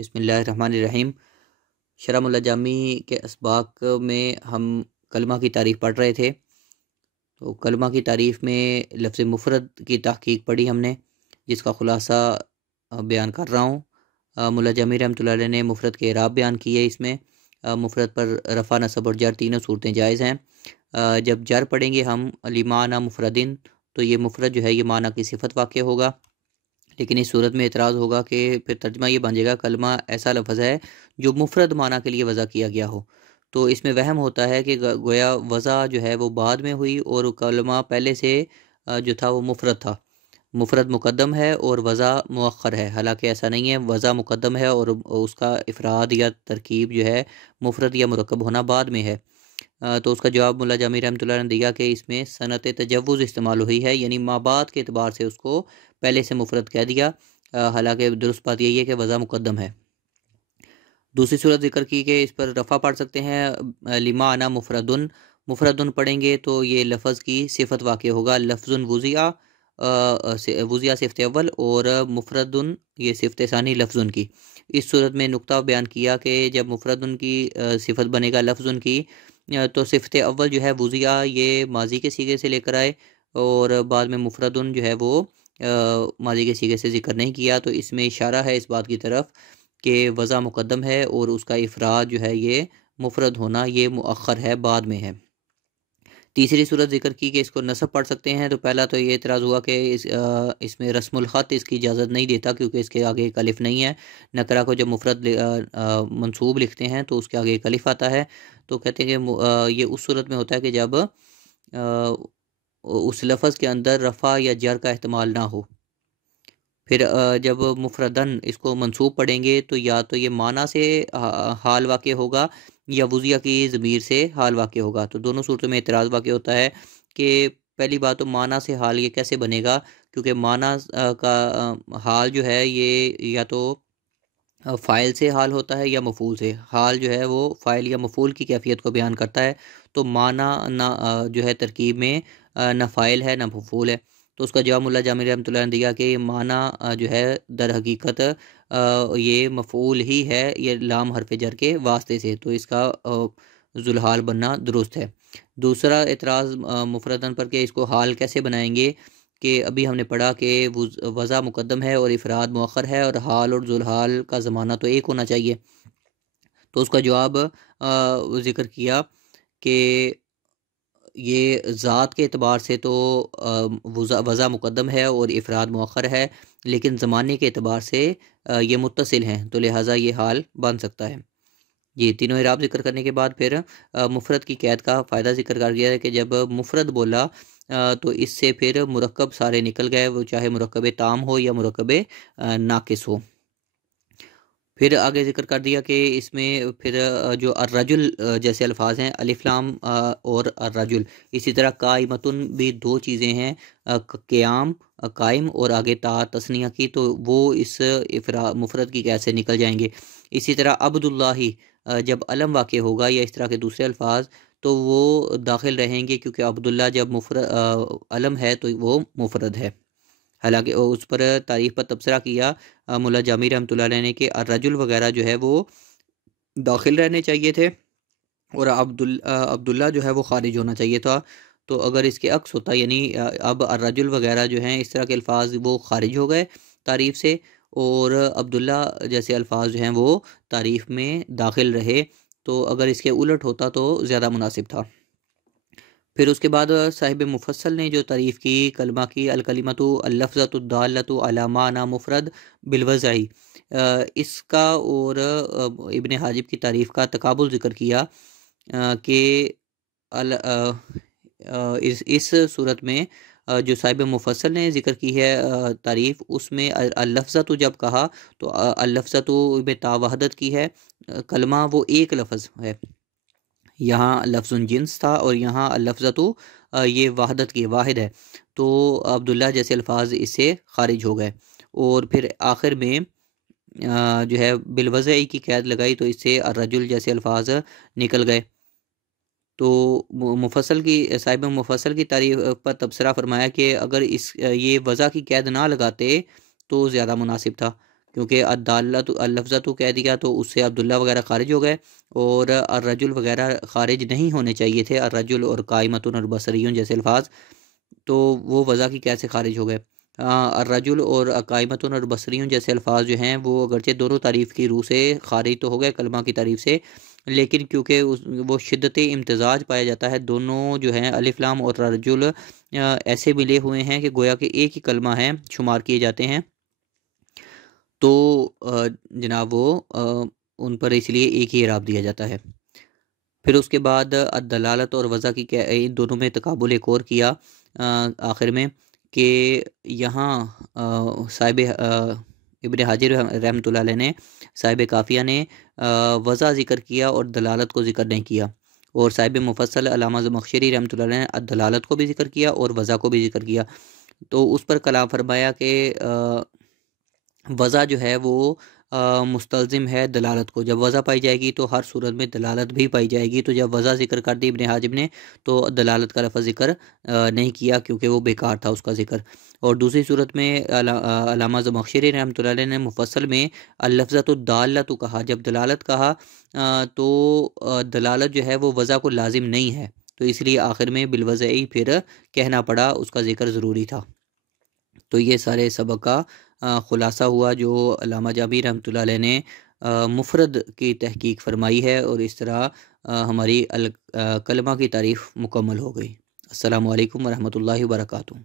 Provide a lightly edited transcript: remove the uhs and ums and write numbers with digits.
बिस्मिल्लाहिर्रहमानिर्रहीम। शरह मुल्ला जामी के असबाक में हम कलमा की तारीफ़ पढ़ रहे थे। तो कलमा की तारीफ़ में लफ्ज़ मुफ़रद की तहक़ीक़ पढ़ी हमने, जिसका ख़ुलासा बयान कर रहा हूँ। मुल्ला जामी रहमतुल्लाह अलैह ने मुफ़रद के इराब बयान किए। इसमें मुफ़रद पर रफ़ा, नसब और जर तीनों सूरतें जायज़ हैं। जब जर पढ़ेंगे हम लिमाना मुफ़रदिन, तो ये मुफ़रद जो है ये माना की सिफ़त वाक़या होगा। लेकिन इस सूरत में एतराज़ होगा कि फिर तर्जमा ये बन जाएगा कलमा ऐसा लफ्ज़ है जो मुफ़रद माना के लिए वज़ा किया गया हो। तो इसमें वहम होता है कि गोया वज़ा जो है वो बाद में हुई और कलमा पहले से जो था वो मुफ़रद था। मुफ़रद मुक़द्दम है और वज़ा मुअख़्ख़र है, हालाँकि ऐसा नहीं है। वज़ा मुक़द्दम है और उसका इफ़राद या तरकीब जो है मुफ़रद या मुरक्कब होना बाद में है। तो उसका जवाब मुल्ला जामी रहमतुल्लाह ने दिया कि इसमें सनत तजव्वुज़ इस्तेमाल हुई है, यानी माबाद के एतबार से उसको पहले से मुफ़रद कह दिया। हालाँकि दुरुस्त बात यही है कि वज़ा मुक़द्दम है। दूसरी सूरत ज़िक्र की कि इस पर रफ़ा पढ़ सकते हैं। लिमा अना मुफ़रदुन, मुफ़रदुन पढ़ेंगे तो ये लफ़्ज़ की सिफ़त वाक़या होगा। लफ़्ज़ुन वुज़िया, वुज़िया सिफ़त अव्वल और मुफ़रदुन ये सिफ़त सानी लफ़्ज़ुन की। इस सूरत में नुक्ता बयान किया कि जब मुफ़रदुन की सिफ़त बनेगा लफ़्ज़ुन की, तो सिफ़त अव्वल जो है वुज़िया ये माज़ी के सीगे से लेकर आए और बाद में मुफ़रदुन जो है वो माज़ी के सीगे से ज़िक्र नहीं किया। तो इसमें इशारा है इस बात की तरफ कि वज़ा मुक़द्दम है और उसका इफ़राद जो है ये मुफ़रद होना ये मुअख़्ख़र है, बाद में है। तीसरी सूरत ज़िक्र की कि इसको नसब पढ़ सकते हैं। तो पहला तो ये एतराज़ हुआ कि इसमें रस्मुल ख़त इसकी इजाज़त नहीं देता, क्योंकि इसके आगे एक अलिफ़ नहीं है। नकरा को जब मुफ़रद मंसूब लिखते हैं तो उसके आगे एक अलिफ़ आता है। तो कहते हैं कि ये उस सूरत में होता है कि जब उस लफ़्ज़ के अंदर रफ़ा या जर का एहतमाल ना हो। फिर जब मुफ़रदन इसको मंसूब पढ़ेंगे तो या तो ये माना से हाल वाक़या होगा या वुज़िया की ज़मीर से हाल वाक़या होगा। तो दोनों सूरतों में एतराज़ वाक़या होता है कि पहली बात तो माना से हाल ये कैसे बनेगा, क्योंकि माना का हाल जो है ये या तो फ़ाइल से हाल होता है या मफ़ूल से। हाल जो है वो फ़ाइल या मफ़ूल की कैफ़ियत को बयान करता है। तो माना ना जो है तरकीब में ना फ़ाइल है ना मफ़ूल है। तो उसका जवाब मुल्ला जामिर रहमतुल्लाह ने दिया कि माना जो है दर हकीकत ये मफ़ूल ही है, ये लाम हरफ़ जर के वास्ते से, तो इसका ज़ुलहाल बनना दुरुस्त है। दूसरा एतराज़ मुफ़रदन पर कि इसको हाल कैसे बनाएँगे, कि अभी हमने पढ़ा कि वज़ा मुक़द्दम है और इफ़राद मुअख़्ख़र है और हाल और ज़ुलहाल का ज़माना तो एक होना चाहिए। तो उसका जवाब ज़िक्र किया कि ये ज़ात के एतबार से तो वज़ा मुक़द्दम है और इफ़राद मुअख़्ख़र है, लेकिन ज़माने के एतबार से ये मुत्तसिल हैं, तो लिहाज़ा ये हाल बन सकता है। ये तीनों इराब ज़िक्र करने के बाद फिर मुफ़रद की कैद का फ़ायदा ज़िक्र कर दिया है कि जब मुफ़रद बोला तो इससे फिर मुरक्कब सारे निकल गए, वो चाहे मुरक्कब ताम हो या मुरक्कब नाक़िस हो। फिर आगे ज़िक्र कर दिया कि इसमें फिर जो अर्रजुल जैसे अल्फ़ाज़ हैं, अलिफ़ लाम और अर्रजुल, इसी तरह काइमतुन भी 2 चीज़ें हैं, क़याम कायम और आगे ता तस्निया की, तो वो इस मुफ़रद की कैद से निकल जाएँगे। इसी तरह अब्दुल्लाहि जब अलम वाक़या होगा या इस तरह के दूसरे अल्फ़ाज़, तो वो दाख़िल रहेंगे, क्योंकि अब्दुल्ला जब अलम है तो वो मुफ़रद है। हालाँकि उस पर तारीफ़ पर तबसरा किया मुल्ला जामी रहमतुल्लाह अलैह ने कि अर्रजुल वग़ैरह जो है वो दाख़िल रहने चाहिए थे और अब्दुल्ला जो है वो ख़ारिज होना चाहिए था। तो अगर इसके अक्स होता, यानी अब अर्रजुल वग़ैरह जो हैं इस तरह के अल्फ़ाज़ वो ख़ारिज हो गए तारीफ़ से, और अब्दुल्ला जैसे अल्फ़ाज़ जो हैं वो तारीफ़ में दाख़िल रहे। तो अगर इसके उलट होता तो ज़्यादा मुनासिब था। फिर उसके बाद साहिब मुफस्सल ने जो तारीफ़ की कलमा की, अल कलिमतु अल लफ़्ज़तु दाल्लतु अला माना मुफ़रद बिलवज़ाई, इसका और इब्न हाजिब की तारीफ़ का तकाबुल ज़िक्र किया कि इस सूरत में जो साहिब मुफस्सल ने ज़िक्र की है तारीफ़, उसमें अल लफ़्ज़तु जब कहा तो अल लफ़्ज़तु में ता वहदत की है। कलमा वो एक लफ़्ज़ है, यहाँ लफ्ज़ुन जिन्स था और यहाँ लफ़्ज़तु ये वहदत की वाहिद है। तो अब्दुल्ला जैसे अल्फ़ाज़ इससे ख़ारिज हो गए और फिर आखिर में जो है बिलवज़ई की कैद लगाई, तो इससे अर्रजुल जैसे अल्फ़ाज़ निकल गए। तो मुफ़स्सल की साहिब मुफ़स्सल की तारीफ़ पर तबसरा फ़रमाया कि अगर ये वज़ा की कैद ना लगाते तो ज़्यादा मुनासिब था, क्योंकि अद्दाल्लतु अल-लफ़्ज़तु कह दिया तो उससे अब्दुल्ला वगैरह खारिज हो गए, और अर्रजुल वगैरह खारिज नहीं होने चाहिए थे, अर्रजुल और काइमतुन और बसरियुन जैसे अल्फाज, तो वो वज़ा की कैसे खारिज हो गए। अर्रजुल और काइमतुन और बसरियुन जैसे अल्फाज जो हैं वो अगरचे दोनों तारीफ़ की रूह से खारिज तो हो गए कलमा की तारीफ़ से, लेकिन क्योंकि उस वो शिद्दत इम्तिज़ाज पाया जाता है, दोनों जो हैं अलिफ लाम और अर्रजुल ऐसे मिले हुए हैं कि गोया कि एक ही कलमा है, शुमार किए जाते हैं। तो जनाब वो उन पर इसलिए एक ही इराब दिया जाता है। फिर उसके बाद दलालत और वज़ा की क्या इन दोनों में तकाबुल एक और किया आखिर में, कि यहाँ साहिब इब्न हाजिर रहमतुल्लाह अलैह ने, साहिब काफ़िया ने वज़ा ज़िक्र किया और दलालत को ज़िक्र नहीं किया, और साहिब मुफस्सल अल्लामा ज़मख़शरी रहमतुल्लाह अलैह ने दलालत को भी ज़िक्र किया और वज़ा को भी ज़िक्र किया। तो उस पर कलाम फरमाया कि वज़ा जो है वो मुस्तलज़िम है दलालत को। जब वज़ा पाई जाएगी तो हर सूरत में दलालत भी पाई जाएगी। तो जब वज़ा ज़िक्र कर दी इब्न हाजिम ने, तो दलालत का लफ़्ज़ ज़िक्र नहीं किया, क्योंकि वो बेकार था उसका ज़िक्र। और दूसरी सूरत में अल्लामा ज़मख़शरी रहमतुल्लाह अलैह ने मुफ़स्सल में अल-लफ़्ज़तु दाल्लतु कहा। जब दलालत कहा तो दलालत जो है वो वज़ा को लाज़िम नहीं है, तो इसलिए आखिर में बिलवज़ई फिर कहना पड़ा, उसका ज़िक्र ज़रूरी था। तो ये सारे सबक का ख़ुलासा हुआ जो अल्लामा जाबी रहमतुल्लाह अलैह ने मुफ़रद की तहक़ीक़ फ़रमाई है, और इस तरह हमारी कलमा की तारीफ़ मुकम्मल हो गई। अस्सलामु अलैकुम व रहमतुल्लाहि व बरकातुहू।